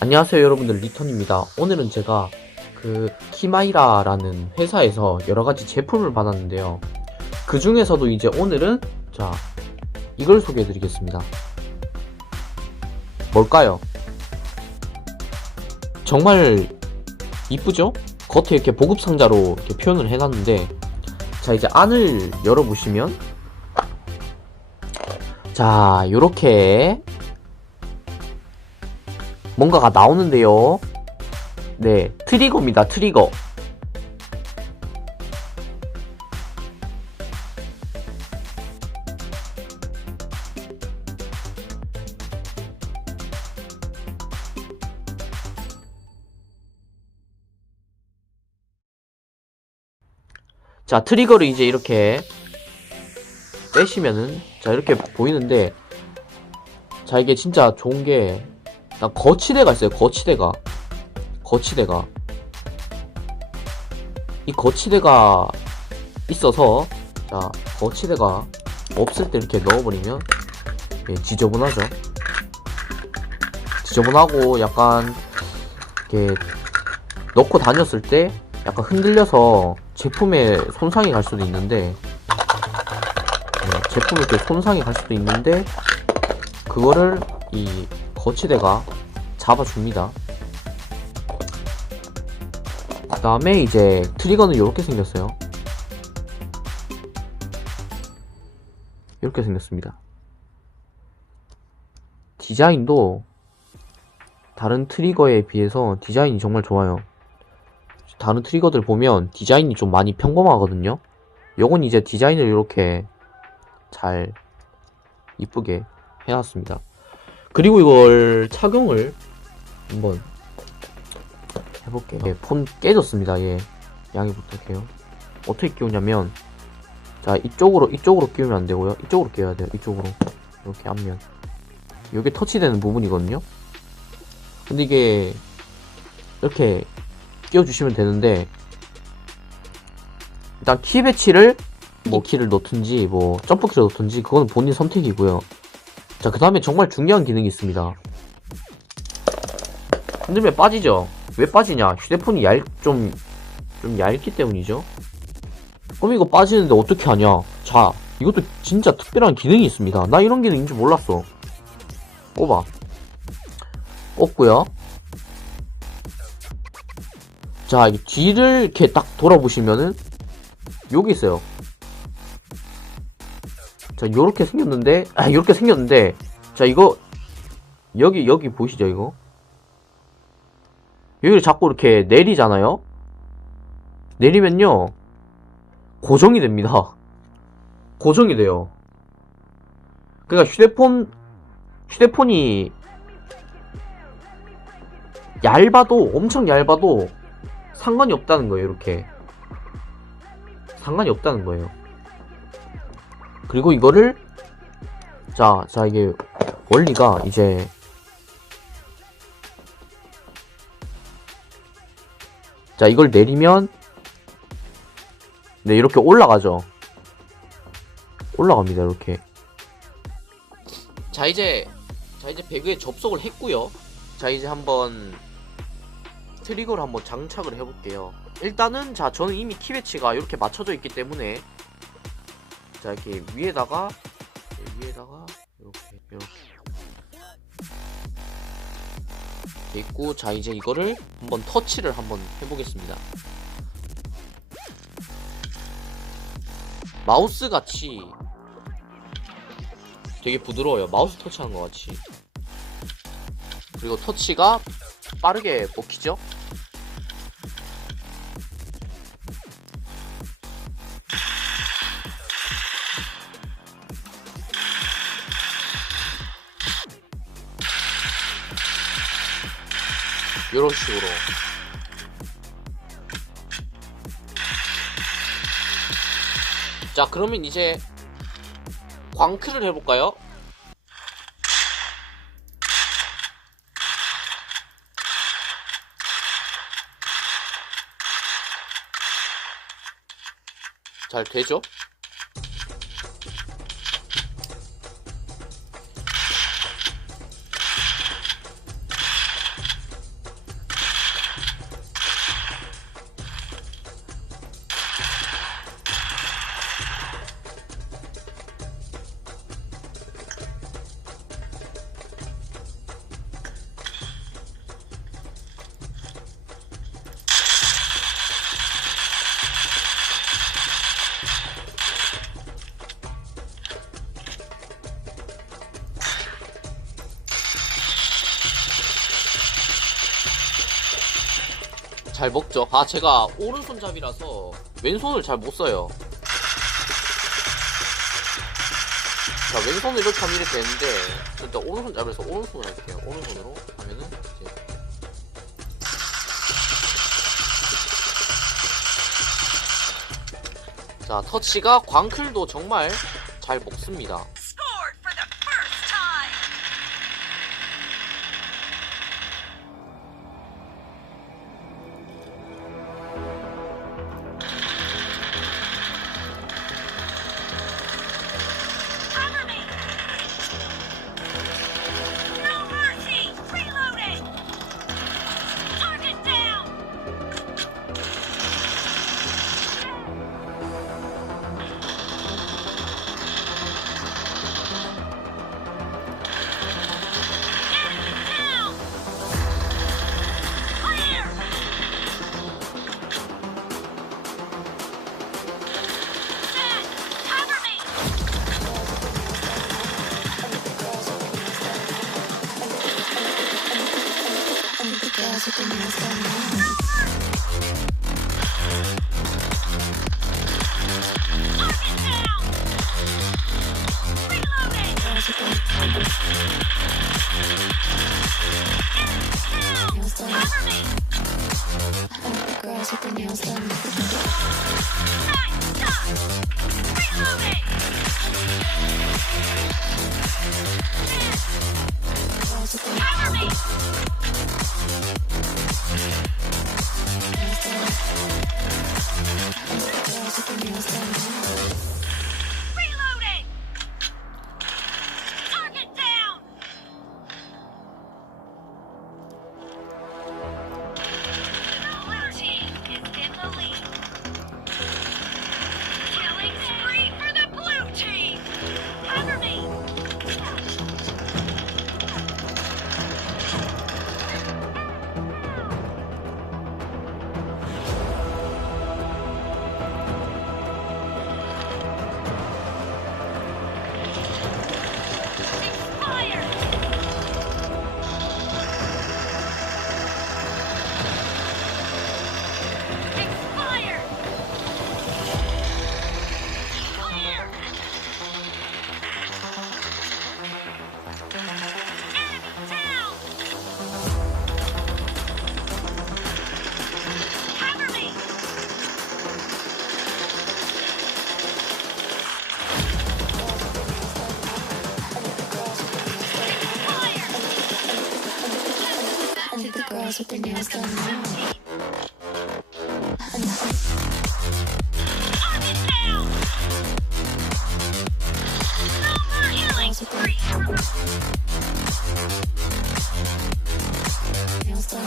안녕하세요 여러분들 리턴입니다 오늘은 제가 그 키마이라라는 회사에서 여러가지 제품을 받았는데요 그 중에서도 이제 오늘은 자 이걸 소개해 드리겠습니다 뭘까요? 정말 이쁘죠? 겉에 이렇게 보급 상자로 이렇게 표현을 해놨는데 자 이제 안을 열어보시면 자 요렇게 뭔가가 나오는데요. 네, 트리거입니다. 트리거. 자, 트리거를 이제 이렇게 빼시면은 자, 이렇게 보이는데 자, 이게 진짜 좋은 게 나 거치대가 있어요. 거치대가. 거치대가. 이 거치대가 있어서 자 거치대가 없을 때 이렇게 넣어버리면 예, 지저분하죠. 지저분하고 약간 이렇게 넣고 다녔을 때 약간 흔들려서 제품에 손상이 갈 수도 있는데 예, 제품에 이렇게 손상이 갈 수도 있는데 그거를 이 거치대가 잡아줍니다. 그 다음에 이제 트리거는 이렇게 생겼어요. 이렇게 생겼습니다. 디자인도 다른 트리거에 비해서 디자인이 정말 좋아요. 다른 트리거들 보면 디자인이 좀 많이 평범하거든요. 요건 이제 디자인을 이렇게 잘 이쁘게 해놨습니다. 그리고 이걸 착용을 한번 해볼게요. 예, 폰 깨졌습니다. 예, 양해 부탁해요. 어떻게 끼우냐면, 자 이쪽으로 이쪽으로 끼우면 안 되고요. 이쪽으로 끼워야 돼요. 이쪽으로 이렇게 앞면. 이게 터치되는 부분이거든요. 근데 이게 이렇게 끼워주시면 되는데 일단 키 배치를 뭐 키를 넣든지 뭐 점프 키를 넣든지 그건 본인 선택이고요. 자, 그 다음에 정말 중요한 기능이 있습니다. 흔들면 빠지죠? 왜 빠지냐? 휴대폰이 얇, 좀, 좀 얇기 때문이죠? 그럼 이거 빠지는데 어떻게 하냐? 자, 이것도 진짜 특별한 기능이 있습니다. 나 이런 기능인 줄 몰랐어. 꼽아. 꼽고요. 자, 이 뒤를 이렇게 딱 돌아보시면은, 여기 있어요. 자, 요렇게 생겼는데, 아, 요렇게 생겼는데, 자, 이거, 여기, 여기 보이시죠, 이거? 여기를 자꾸 이렇게 내리잖아요? 내리면요, 고정이 됩니다. 고정이 돼요. 그니까 휴대폰, 휴대폰이, 얇아도, 엄청 얇아도, 상관이 없다는 거예요, 이렇게. 상관이 없다는 거예요. 그리고 이거를 자, 자 이게 원리가 이제 자 이걸 내리면 네 이렇게 올라가죠. 올라갑니다 이렇게. 자 이제 자 이제 배그에 접속을 했고요. 자 이제 한번 트리거를 한번 장착을 해볼게요. 일단은 자 저는 이미 키 배치가 이렇게 맞춰져 있기 때문에 자 이렇게 위에다가 네, 위에다가 이렇게. 이렇게 있고 자 이제 이거를 한번 터치를 한번 해보겠습니다. 마우스 같이 되게 부드러워요. 마우스 터치하는 것 같이. 그리고 터치가 빠르게 먹히죠 이런 식으로 자 그러면 이제 광크를 해볼까요? 잘 되죠? 잘 먹죠. 아 제가 오른손잡이라서 왼손을 잘 못 써요. 자 왼손을 이렇게 하면 이렇게 되는데 일단 오른손잡이라서 오른손으로 할게요. 오른손으로 하면은 이제 자 터치가 광클도 정말 잘 먹습니다. Cover me. and the girls with their nails done now. Nails done.